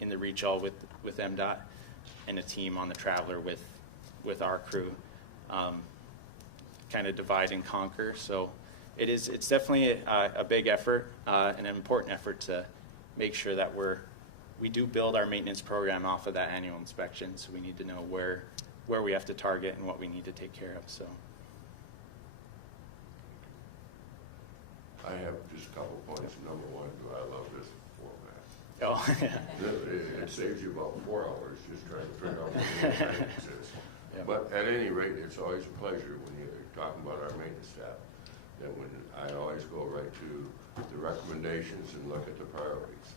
in the reach all with MDOT, and a team on the Traveler with our crew, kind of divide and conquer. So it's definitely a big effort, and an important effort to make sure that we do build our maintenance program off of that annual inspection. So we need to know where we have to target and what we need to take care of. So I have just a couple points. Number one, I love this format. oh It saves you about 4 hours just trying to figure out what the maintenance is. Yeah. But at any rate, it's always a pleasure when you're talking about our maintenance staff, that when I always go right to the recommendations and look at the priorities.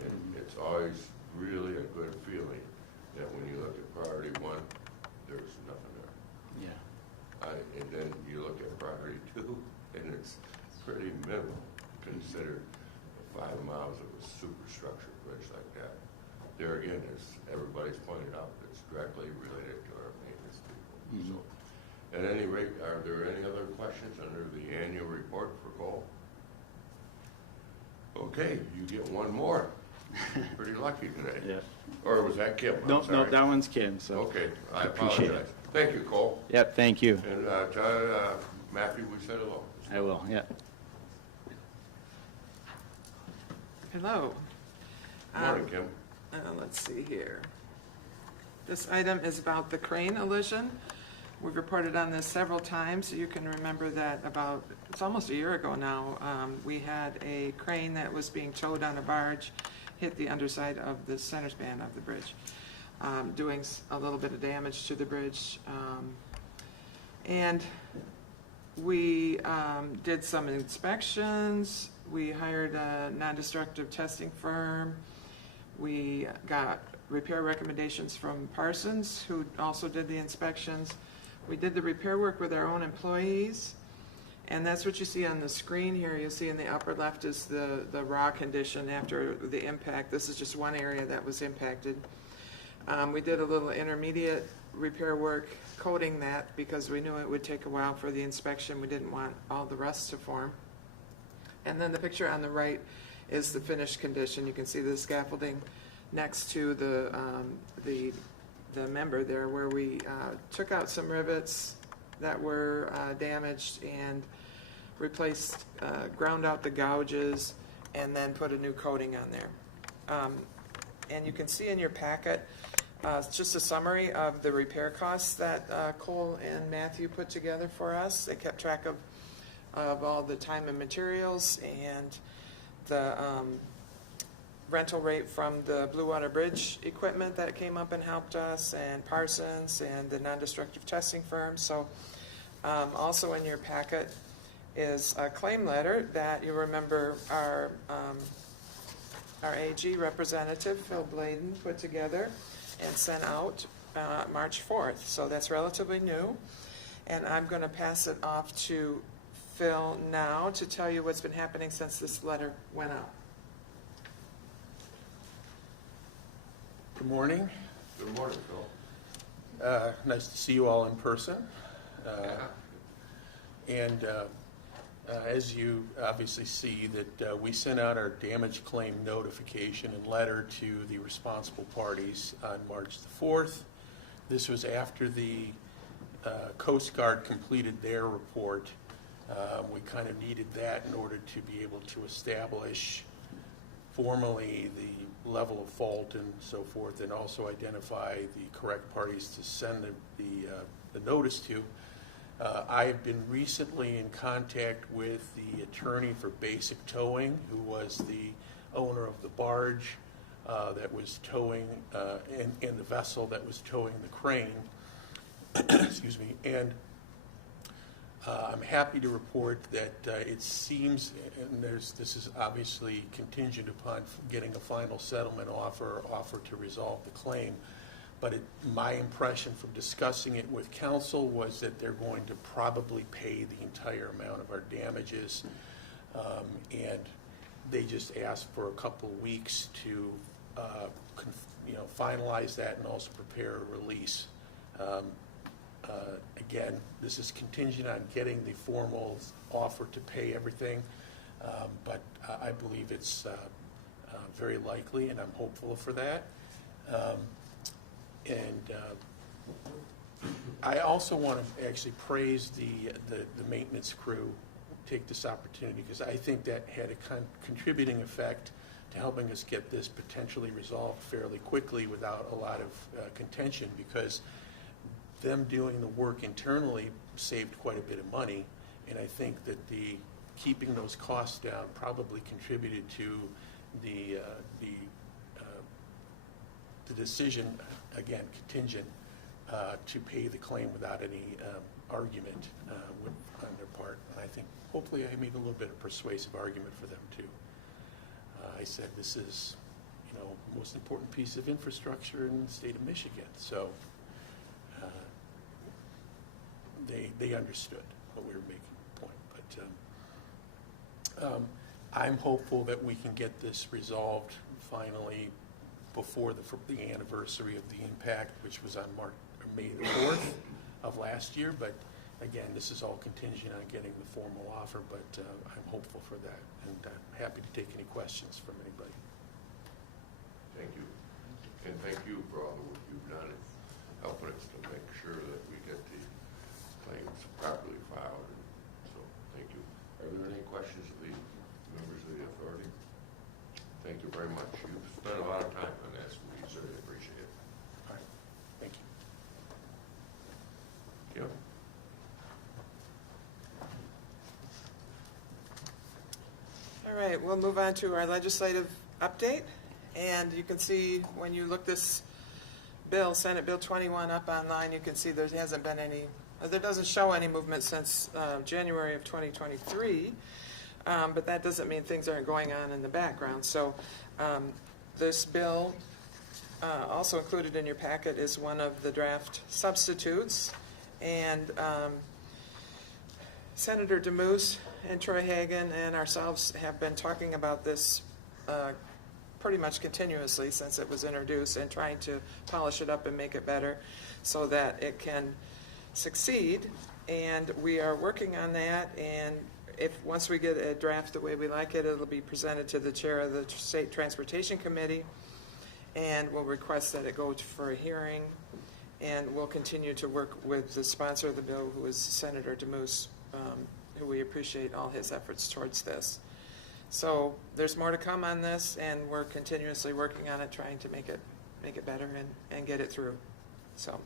And it's always really a good feeling that when you look at priority 1, there's nothing there. Yeah. And then you look at priority 2, and it's pretty minimal considered 5 miles of a superstructure bridge like that. There again, as everybody's pointed out, it's directly related to our maintenance people. Mm-hmm. So, at any rate, are there any other questions under the annual report for Cole? Okay, you get one more. Pretty lucky today. Yeah. Or was that Kim? No, that one's Kim. So Okay, I appreciate apologize. Thank you, Cole. Yep. Thank you. And tell Matthew we said hello. I will. Yeah. Hello. Good morning, Kim. Let's see here. This item is about the crane elision. We've reported on this several times. You can remember that it's almost a year ago now, we had a crane that was being towed on a barge, hit the underside of the center span of the bridge, doing a little bit of damage to the bridge. And we did some inspections. We hired a non-destructive testing firm. We got repair recommendations from Parsons, who also did the inspections. We did the repair work with our own employees, and that's what you see on the screen here. You'll see in the upper left is the raw condition after the impact. This is just one area that was impacted. We did a little intermediate repair work coating that because we knew it would take a while for the inspection. We didn't want all the rust to form. And then the picture on the right is the finished condition. You can see the scaffolding next to the member there, where we took out some rivets that were damaged and replaced, ground out the gouges, and then put a new coating on there. And you can see in your packet just a summary of the repair costs that Cole and Matthew put together for us. They kept track of all the time and materials and the rental rate from the Blue Water Bridge equipment that came up and helped us, and Parsons and the non-destructive testing firm. So also in your packet is a claim letter that you remember our AG representative, Phil Bladen, put together and sent out March 4th. So that's relatively new. And I'm going to pass it off to Phil now to tell you what's been happening since this letter went out. Good morning. Good morning, Phil. Nice to see you all in person. And as you obviously see, that we sent out our damage claim notification and letter to the responsible parties on March the 4th. This was after the Coast Guard completed their report. We kind of needed that in order to be able to establish formally the level of fault and so forth, and also identify the correct parties to send the notice to. I have been recently in contact with the attorney for Basic Towing, who was the owner of the barge that was towing, and the vessel that was towing the crane. Excuse me. And I'm happy to report that it seems, and this is obviously contingent upon getting a final settlement offer to resolve the claim, but my impression from discussing it with counsel was that they're going to probably pay the entire amount of our damages, and they just asked for a couple of weeks to finalize that and also prepare a release. Again, this is contingent on getting the formal offer to pay everything, but I believe it's very likely, and I'm hopeful for that. I also want to actually praise the maintenance crew, take this opportunity, because I think that had a contributing effect to helping us get this potentially resolved fairly quickly without a lot of contention, because them doing the work internally saved quite a bit of money, and I think that keeping those costs down probably contributed to the decision, again, contingent, to pay the claim without any argument on their part. And I think hopefully I made a little bit of persuasive argument for them too. I said this is, the most important piece of infrastructure in the state of Michigan. So they understood what we were making the point. But I'm hopeful that we can get this resolved finally before the anniversary of the impact, which was on May the 4th of last year. But again, this is all contingent on getting the formal offer, but I'm hopeful for that, and I'm happy to take any questions from anybody. Thank you. And thank you for all the work you've done in helping us to make sure that we get the claims properly filed. And so thank you. Are there any questions of the members of the authority? Thank you very much. You've spent a lot of time on this, and we certainly appreciate it. All right. Thank you. Kim? All right, we'll move on to our legislative update. And you can see when you look this bill, Senate Bill 21, up online, you can see there hasn't been any, there doesn't show any movement since January of 2023. But that doesn't mean things aren't going on in the background. So this bill, also included in your packet, is one of the draft substitutes. And Senator DeMoose and Troy Hagan and ourselves have been talking about this pretty much continuously since it was introduced, and trying to polish it up and make it better so that it can succeed. And we are working on that, and once we get a draft the way we like it, it'll be presented to the chair of the State Transportation Committee, and we'll request that it go for a hearing. And we'll continue to work with the sponsor of the bill, who is Senator DeMoose, who we appreciate all his efforts towards this. So there's more to come on this, and we're continuously working on it, trying to make it better and get it through. So.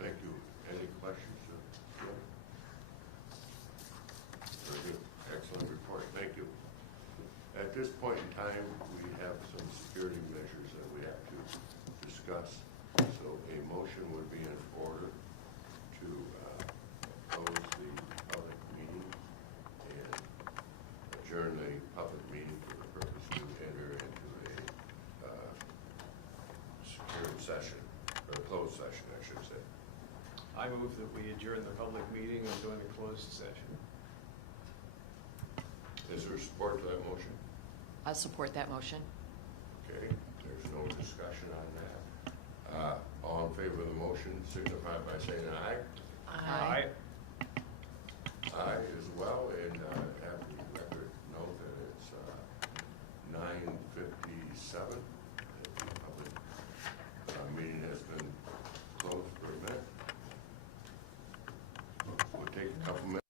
Thank you. Any questions? Very good. Excellent report. Thank you. At this point in time, we have some security measures that we have to discuss. So a motion would be in order to close the public meeting and adjourn the public meeting for the purpose to enter into a secured session, or a closed session, I should say. I move that we adjourn the public meeting and go into closed session. Is there support to that motion? I'll support that motion. Okay, there's no discussion on that. All in favor of the motion signify by saying aye. Aye. Aye as well, and have the record note that it's 9:57. The public meeting has been closed for a minute. We'll take a couple minutes.